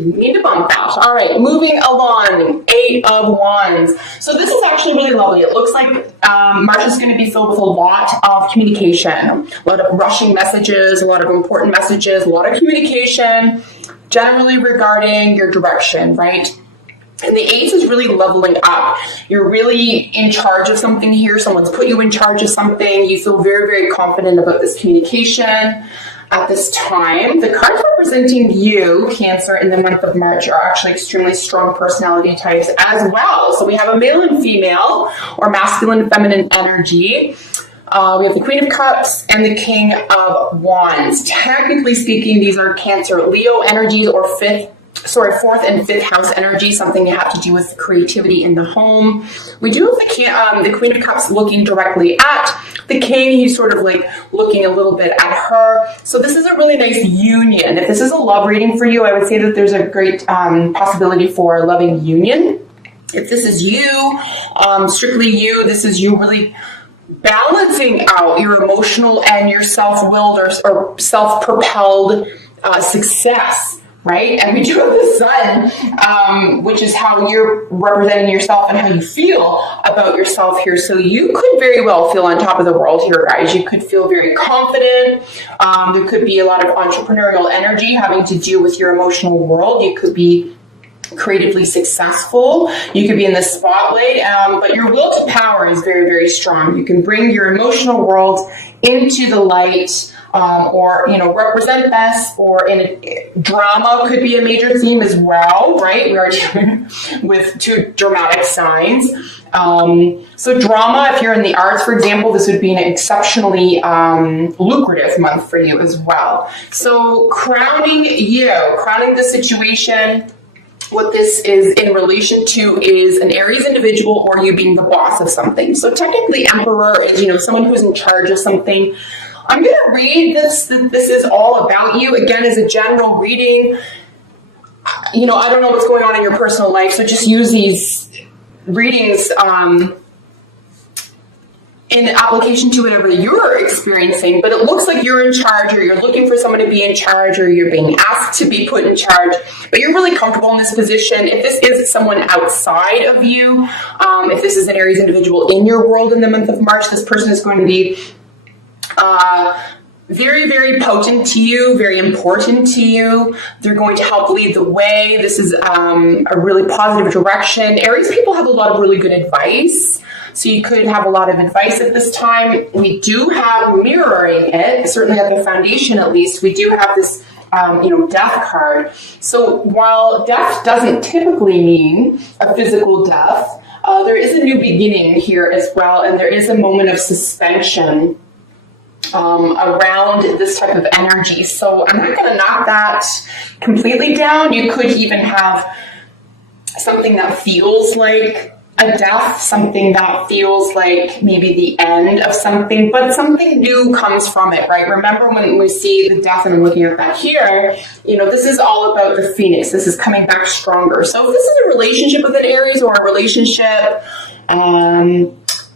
Didn't mean to bump that. All right, moving along, 8 of Wands. So this is actually really lovely. It looks like March is going to be filled with a lot of communication, a lot of rushing messages, a lot of important messages, a lot of communication, generally regarding your direction, right? And the 8 is really leveling up. You're really in charge of something here. Someone's put you in charge of something. You feel very, very confident about this communication. At this time, the cards representing you, Cancer, in the month of March are actually extremely strong personality types as well. So we have a male and female, or masculine and feminine energy. We have the Queen of Cups and the King of Wands. Technically speaking, these are Cancer, Leo energies, or fourth and fifth house energy, something you have to do with creativity in the home. We do have the Queen of Cups looking directly at the King. He's sort of like looking a little bit at her. So this is a really nice union. If this is a love reading for you, I would say that there's a great possibility for a loving union. If this is you, strictly you, this is you really balancing out your emotional and your self-willed or self-propelled success. Right? And we do have the Sun, which is how you're representing yourself and how you feel about yourself here. So you could very well feel on top of the world here, guys. You could feel very confident. There could be a lot of entrepreneurial energy having to do with your emotional world. You could be creatively successful. You could be in the spotlight, but your will to power is very, very strong. You can bring your emotional world into the light, or, represent best, or in a drama could be a major theme as well, right? We are dealing with 2 dramatic signs. So drama, if you're in the arts, for example, this would be an exceptionally lucrative month for you as well. So crowning the situation, what this is in relation to is an Aries individual or you being the boss of something. So technically Emperor is, someone who's in charge of something. I'm going to read this. This is all about you. Again, as a general reading, I don't know what's going on in your personal life, so just use these readings in application to whatever you're experiencing. But it looks like you're in charge, or you're looking for someone to be in charge, or you're being asked to be put in charge, but you're really comfortable in this position. If this is someone outside of you, if this is an Aries individual in your world in the month of March, this person is going to be very, very potent to you, very important to you. They're going to help lead the way. This is a really positive direction. Aries people have a lot of really good advice. So you could have a lot of advice at this time. We do have mirroring it, certainly at the foundation at least, we do have this death card. So while death doesn't typically mean a physical death, there is a new beginning here as well, and there is a moment of suspension around this type of energy. So I'm not going to knock that completely down. You could even have something that feels like a death, something that feels like maybe the end of something, but something new comes from it, right? Remember when we see the death, and I'm looking at that here, this is all about the phoenix. This is coming back stronger. So if this is a relationship with an Aries, or a relationship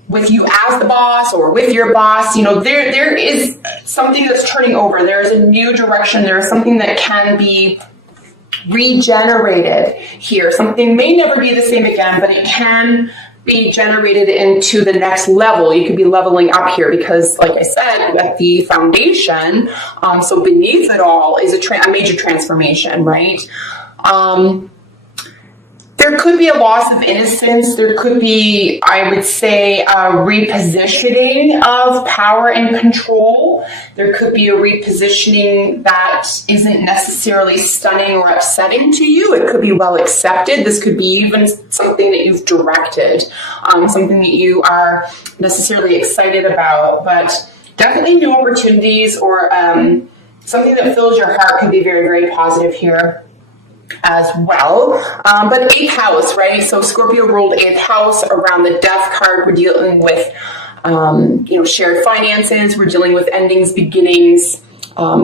with you as the boss or with your boss, there is something that's turning over. There is a new direction. There is something that can be regenerated here. Something may never be the same again, but it can be generated into the next level. You could be leveling up here because, like I said, at the foundation, so beneath it all is a major transformation, right? There could be a loss of innocence. There could be, I would say, a repositioning of power and control. There could be a repositioning that isn't necessarily stunning or upsetting to you. It could be well accepted. This could be even something that you've directed, something that you are necessarily excited about. But definitely new opportunities, or something that fills your heart could be very, very positive here as well. But 8th house, right? So Scorpio ruled 8th house. Around the death card, we're dealing with, shared finances. We're dealing with endings, beginnings,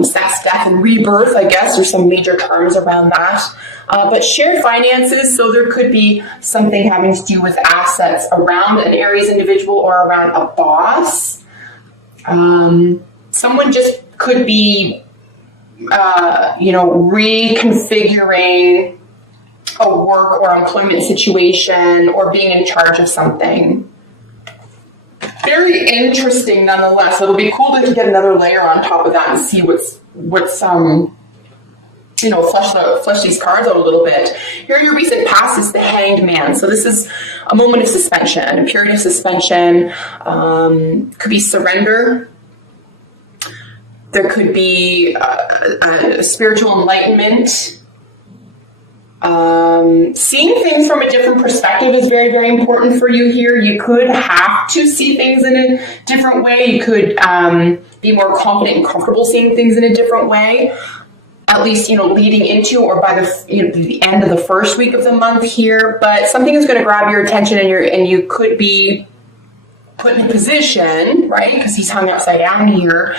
sex, death, and rebirth, I guess. There's some major terms around that. But shared finances, so there could be something having to do with assets around an Aries individual or around a boss. Someone just could be reconfiguring a work or employment situation or being in charge of something. Very interesting nonetheless. It'll be cool to get another layer on top of that and see what's flesh these cards out a little bit. Here, your recent past is the Hanged Man. So this is a moment of suspension, a period of suspension. Could be surrender. There could be a spiritual enlightenment. Seeing things from a different perspective is very, very important for you here. You could have to see things in a different way. You could be more confident and comfortable seeing things in a different way. At least, leading into or by the end of the first week of the month here. But something is going to grab your attention, and you could be put in a position, right? Because he's hung upside down here.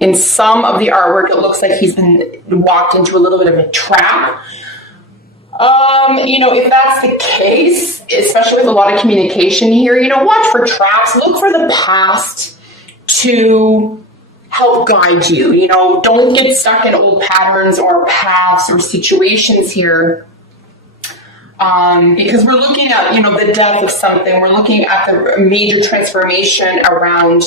In some of the artwork, it looks like he's been walked into a little bit of a trap. If that's the case, especially with a lot of communication here, watch for traps. Look for the past to help guide you. Don't get stuck in old patterns or paths or situations here. Because we're looking at, the death of something. We're looking at the major transformation around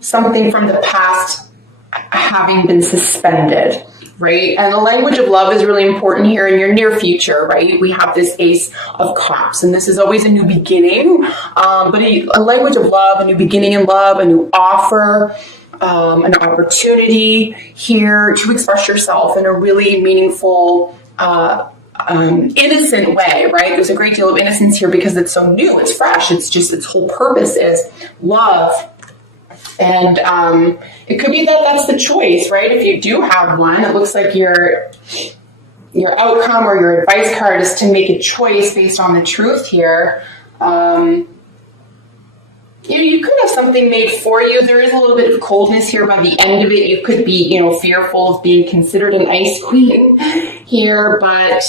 something from the past having been suspended, right? And the language of love is really important here in your near future, right? We have this Ace of Cups, and this is always a new beginning, but a language of love, a new beginning in love, a new offer, an opportunity here to express yourself in a really meaningful, innocent way, right? There's a great deal of innocence here because it's so new, it's fresh, its whole purpose is love. And it could be that that's the choice, right? If you do have one, it looks like your outcome or your advice card is to make a choice based on the truth here. You could have something made for you. There is a little bit of coldness here by the end of it. You could be, fearful of being considered an ice queen here, but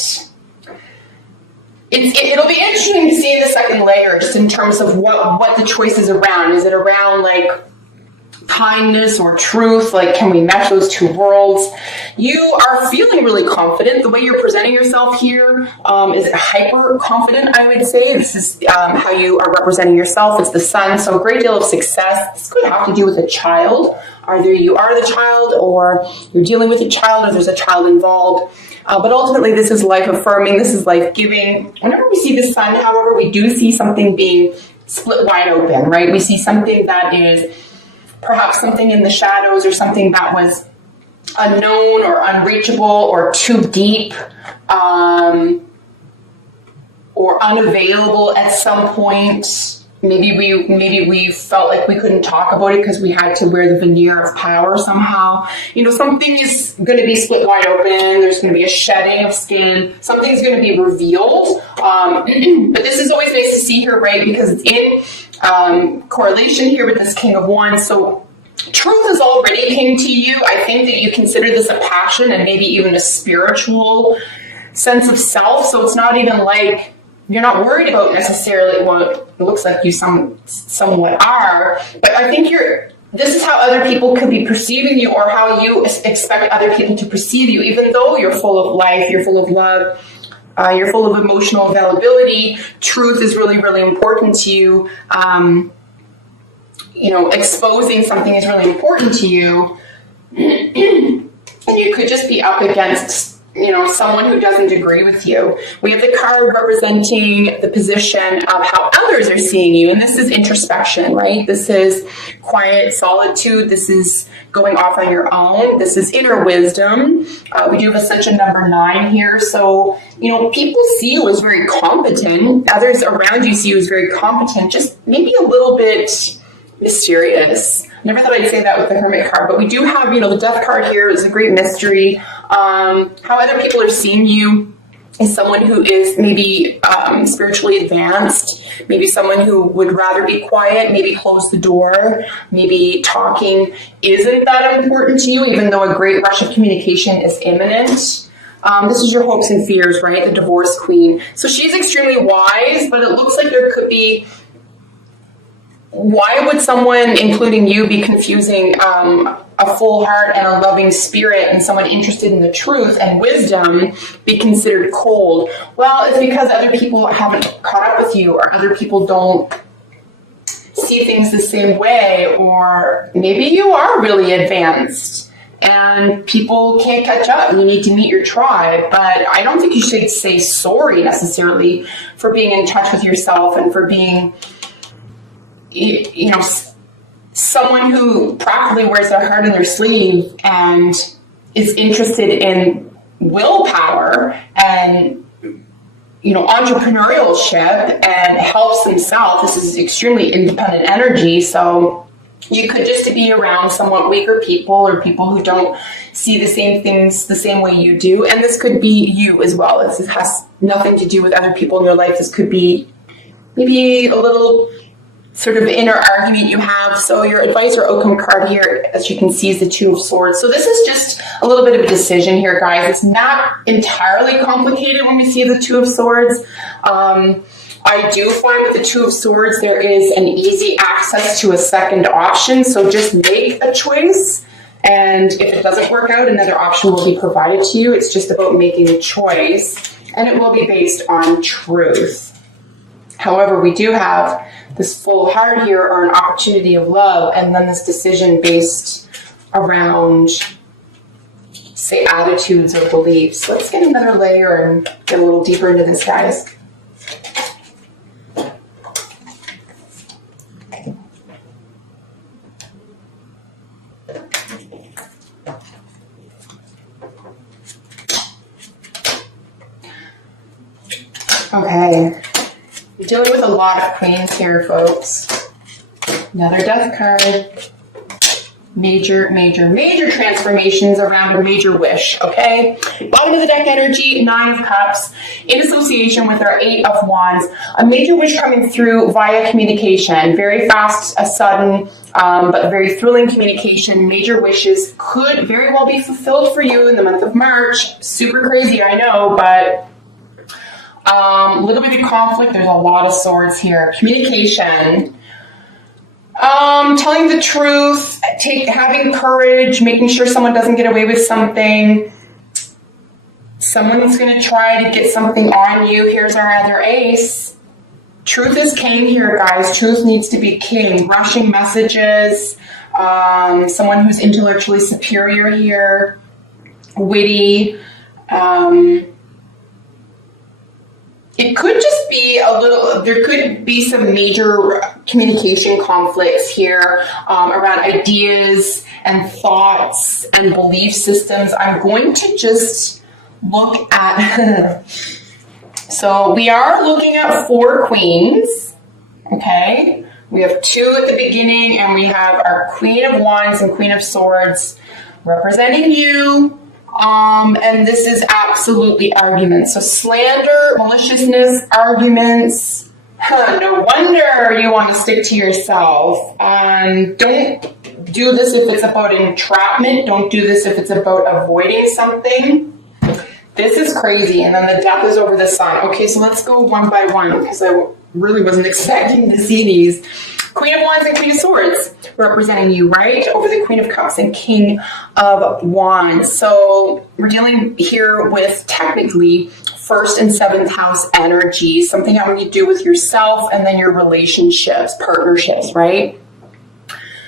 it'll be interesting to see in the second layer, just in terms of what the choice is around. Is it around like kindness or truth? Like, can we mesh those two worlds? You are feeling really confident. The way you're presenting yourself here is hyper confident, I would say. This is how you are representing yourself. It's the sun, so a great deal of success. This could have to do with a child. Either you are the child, or you're dealing with a child, or there's a child involved. But ultimately, this is life affirming. This is life giving. Whenever we see the sun, however, we do see something being split wide open, right? We see something that is perhaps something in the shadows, or something that was unknown or unreachable or too deep, or unavailable at some point. Maybe we felt like we couldn't talk about it because we had to wear the veneer of power somehow. Something is going to be split wide open. There's going to be a shedding of skin. Something's going to be revealed. But this is always nice to see here, right? Because it's in correlation here with this King of Wands. So truth is already came to you. I think that you consider this a passion and maybe even a spiritual sense of self. So it's not even like you're not worried about necessarily what it looks like you somewhat are, but I think this is how other people could be perceiving you, or how you expect other people to perceive you, even though you're full of life, you're full of love, you're full of emotional availability. Truth is really, really important to you. Exposing something is really important to you. And you could just be up against someone who doesn't agree with you. We have the card representing the position of how others are seeing you. And this is introspection, right? This is quiet solitude. This is going off on your own. This is inner wisdom. We do have Ascension number 9 here. So, people see you as very competent. Others around you see you as very competent, just maybe a little bit mysterious. Never thought I'd say that with the Hermit card, but we do have, the Death card here is a great mystery. How other people are seeing you is someone who is maybe spiritually advanced, maybe someone who would rather be quiet, maybe close the door, maybe talking isn't that important to you, even though a great rush of communication is imminent. This is your hopes and fears, right? The Divorce Queen. So she's extremely wise, but it looks like there could be why would someone, including you, be confusing a full heart and a loving spirit and someone interested in the truth and wisdom be considered cold? Well, it's because other people haven't caught up with you, or other people don't see things the same way, or maybe you are really advanced and people can't catch up and you need to meet your tribe. But I don't think you should say sorry necessarily for being in touch with yourself and for being, you know, someone who practically wears their heart on their sleeve and is interested in willpower and, you know, entrepreneurship and helps themselves. This is extremely independent energy. So you could just be around somewhat weaker people or people who don't see the same things the same way you do. And this could be you as well. This has nothing to do with other people in your life. This could be maybe a little sort of inner argument you have. So your advice or outcome card here, as you can see, is the Two of Swords. So this is just a little bit of a decision here, guys. It's not entirely complicated when we see the Two of Swords. I do find with the Two of Swords, there is an easy access to a second option. So just make a choice. And if it doesn't work out, another option will be provided to you. It's just about making a choice. And it will be based on truth. However, we do have this full heart here, or an opportunity of love, and then this decision based around, say, attitudes or beliefs. Let's get another layer and get a little deeper into this, guys. Okay. We're dealing with a lot of queens here, folks. Another death card. Major transformations around a major wish, okay? Bottom of the deck energy, Nine of Cups, in association with our Eight of Wands. A major wish coming through via communication. Very fast, sudden, but very thrilling communication. Major wishes could very well be fulfilled for you in the month of March. Super crazy, I know, but a little bit of conflict. There's a lot of swords here. Communication. Telling the truth, having courage, making sure someone doesn't get away with something. Someone's going to try to get something on you. Here's our other ace. Truth is king here, guys. Truth needs to be king. Rushing messages. Someone who's intellectually superior here. Witty. It could just be there could be some major communication conflicts here around ideas and thoughts and belief systems. I'm going to just look at, so we are looking at 4 queens, okay? We have 2 at the beginning, and we have our Queen of Wands and Queen of Swords representing you. And this is absolutely arguments. So slander, maliciousness, arguments. No wonder you want to stick to yourself. Don't do this if it's about entrapment. Don't do this if it's about avoiding something. This is crazy. And then the death is over the sun. Okay, so let's go one by one because I really wasn't expecting to see these. Queen of Wands and Queen of Swords representing you right over the Queen of Cups and King of Wands. So we're dealing here with technically 1st and 7th house energy, something having to do with yourself and then your relationships, partnerships, right?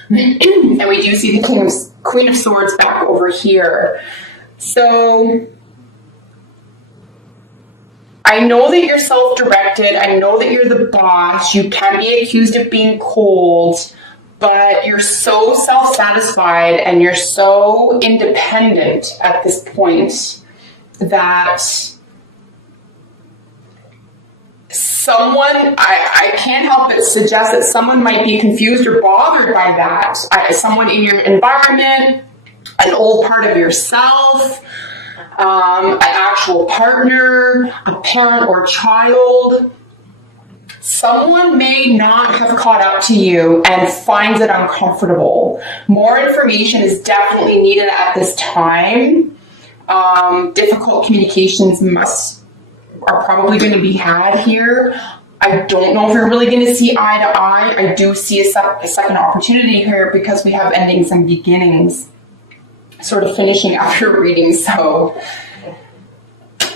And we do see the Queen of Swords back over here. So I know that you're self-directed. I know that you're the boss. You can be accused of being cold, but you're so self-satisfied and you're so independent at this point that someone, I can't help but suggest that someone might be confused or bothered by that. Someone in your environment, an old part of yourself, an actual partner, a parent or child. Someone may not have caught up to you and finds it uncomfortable. More information is definitely needed at this time. Difficult communications are probably going to be had here. I don't know if we're really going to see eye to eye. I do see a second opportunity here because we have endings and beginnings sort of finishing after reading. So,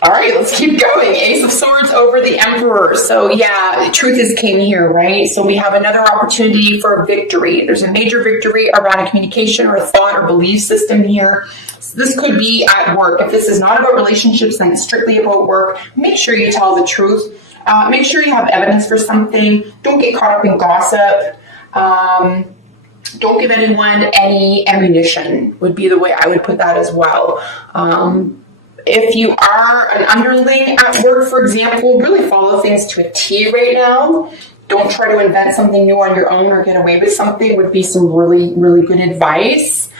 all right, let's keep going. Ace of Swords over the Emperor. So yeah, truth is king here, right? So we have another opportunity for victory. There's a major victory around a communication or a thought or belief system here. So this could be at work. If this is not about relationships, then it's strictly about work. Make sure you tell the truth. Make sure you have evidence for something. Don't get caught up in gossip. Don't give anyone any ammunition would be the way I would put that as well. If you are an underling at work, for example, really follow things to a T right now. Don't try to invent something new on your own or get away with something would be some really, really good advice.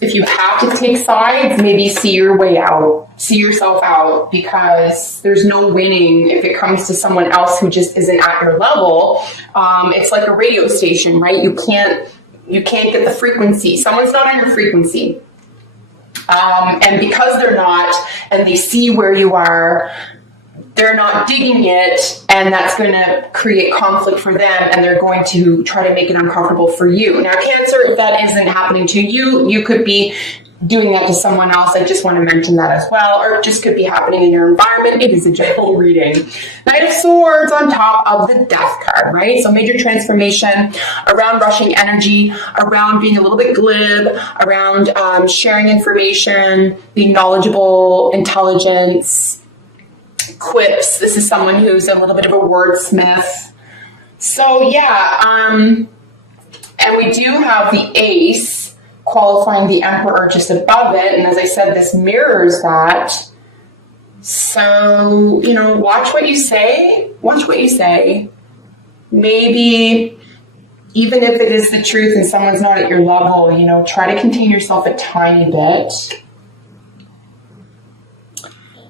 If you have to take sides, maybe see your way out, see yourself out, because there's no winning if it comes to someone else who just isn't at your level. It's like a radio station, right? You can't get the frequency. Someone's not on your frequency. And because they're not, and they see where you are, they're not digging it, and that's going to create conflict for them, and they're going to try to make it uncomfortable for you. Now, Cancer, if that isn't happening to you, you could be doing that to someone else. I just want to mention that as well, or it just could be happening in your environment. It is a general reading. Knight of Swords on top of the Death card, right? So major transformation around rushing energy, around being a little bit glib, around sharing information, being knowledgeable, intelligence, quips. This is someone who's a little bit of a wordsmith. So yeah, and we do have the Ace qualifying the Emperor just above it, and as I said, this mirrors that. So, you know, watch what you say. Watch what you say. Maybe even if it is the truth and someone's not at your level, you know, try to contain yourself a tiny bit.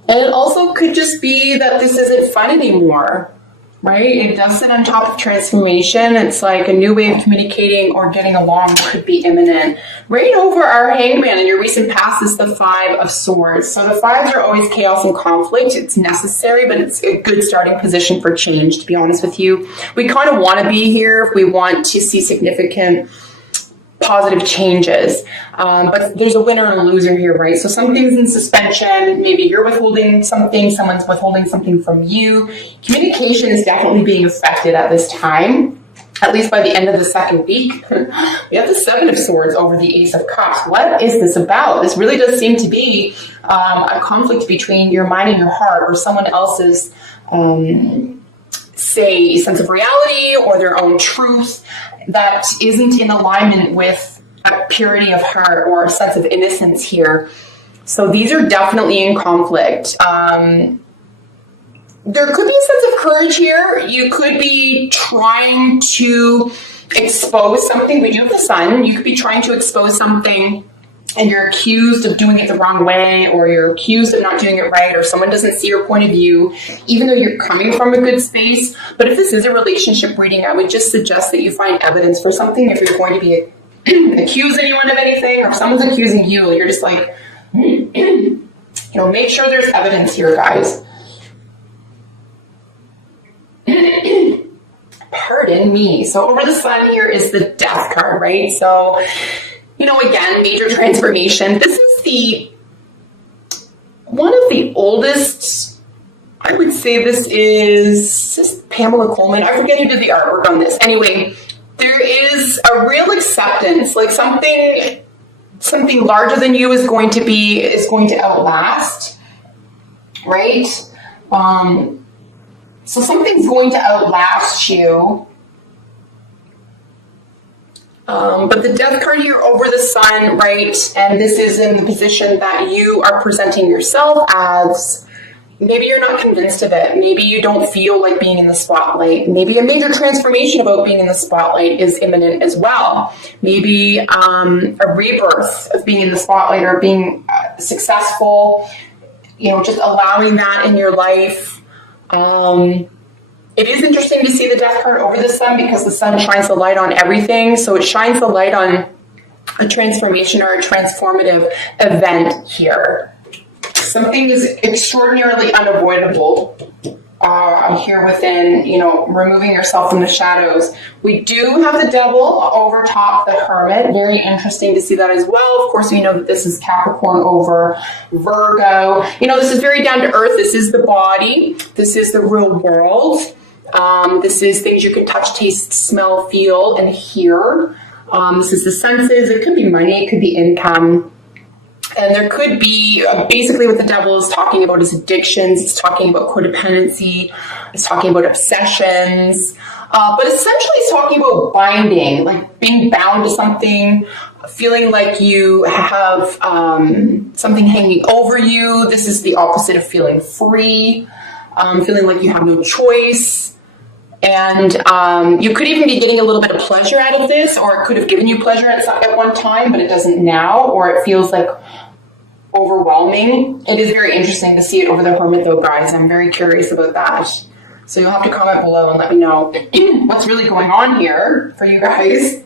And it also could just be that this isn't fun anymore, right? It does sit on top of transformation. It's like a new way of communicating or getting along could be imminent. Right over our Hangman in your recent past is the Five of Swords. So the fives are always chaos and conflict. It's necessary, but it's a good starting position for change, to be honest with you. We kind of want to be here if we want to see significant positive changes, but there's a winner and a loser here, right? So something's in suspension, maybe you're withholding something, someone's withholding something from you. Communication is definitely being affected at this time, at least by the end of the second week. We have the Seven of Swords over the Ace of Cups. What is this about? This really does seem to be a conflict between your mind and your heart, or someone else's say sense of reality or their own truth that isn't in alignment with a purity of heart or a sense of innocence here. So these are definitely in conflict. There could be a sense of courage here. You could be trying to expose something. We do have the Sun. You could be trying to expose something and you're accused of doing it the wrong way, or you're accused of not doing it right, or someone doesn't see your point of view, even though you're coming from a good space. But if this is a relationship reading, I would just suggest that you find evidence for something. If you're going to be accuse anyone of anything, or if someone's accusing you, you're just like, you know, make sure there's evidence here, guys. Pardon me. So over the Sun here is the Death card, right? So, you know, again, major transformation. This is one of the oldest, I would say this is Pamela Coleman. I forget who did the artwork on this. Anyway, there is a real acceptance, like something larger than you is going to outlast, right? So something's going to outlast you. But the Death card here over the Sun, right? And this is in the position that you are presenting yourself as. Maybe you're not convinced of it. Maybe you don't feel like being in the spotlight. Maybe a major transformation about being in the spotlight is imminent as well. Maybe a rebirth of being in the spotlight or being successful, you know, just allowing that in your life. It is interesting to see the Death card over the Sun because the Sun shines the light on everything. So it shines the light on a transformation or a transformative event here. Something is extraordinarily unavoidable here within, removing yourself from the shadows. We do have the Devil over top the Hermit. Very interesting to see that as well. Of course, we know that this is Capricorn over Virgo. This is very down to earth. This is the body. This is the real world. This is things you can touch, taste, smell, feel, and hear. This is the senses. It could be money. It could be income. And there could be, basically what the Devil is talking about is addictions. It's talking about codependency. It's talking about obsessions. But essentially it's talking about binding, like being bound to something, feeling like you have something hanging over you. This is the opposite of feeling free, feeling like you have no choice. And you could even be getting a little bit of pleasure out of this, or it could have given you pleasure at one time, but it doesn't now, or it feels like overwhelming. It is very interesting to see it over the Hermit though, guys. I'm very curious about that. So you'll have to comment below and let me know what's really going on here for you guys.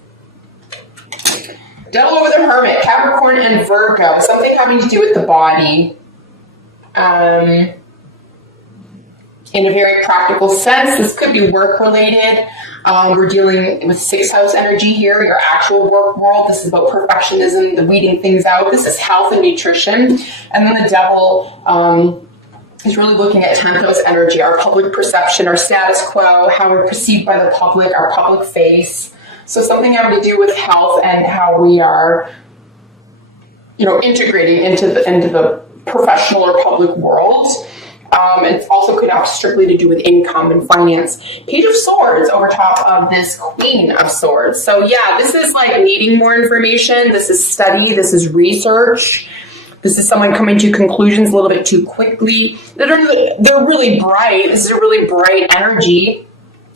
Devil over the Hermit, Capricorn and Virgo. Something having to do with the body. In a very practical sense, this could be work related. We're dealing with 6th house energy here, your actual work world. This is about perfectionism, the weeding things out. This is health and nutrition. And then the Devil is really looking at 10th house energy, our public perception, our status quo, how we're perceived by the public, our public face. So something having to do with health and how we are, integrating into the professional or public world. It also could have strictly to do with income and finance. Page of Swords over top of this Queen of Swords. So yeah, this is like needing more information. This is study. This is research. This is someone coming to conclusions a little bit too quickly. They're really bright. This is a really bright energy.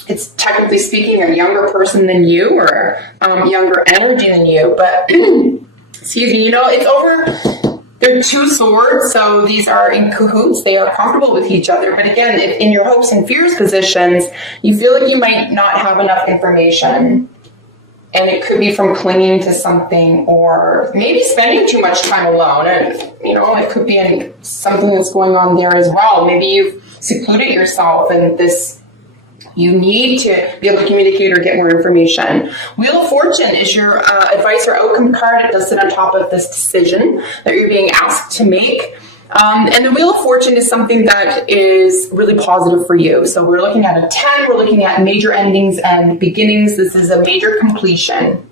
It's technically speaking a younger person than you, or younger energy than you. But excuse me, it's over. They're 2 swords, so these are in cahoots. They are comfortable with each other. But again, if in your hopes and fears positions, you feel like you might not have enough information. And it could be from clinging to something, or maybe spending too much time alone. And, it could be something that's going on there as well. Maybe you've secluded yourself, and you need to be able to communicate or get more information. Wheel of Fortune is your advice or outcome card. It does sit on top of this decision that you're being asked to make. And the Wheel of Fortune is something that is really positive for you. So we're looking at a 10. We're looking at major endings and beginnings. This is a major completion.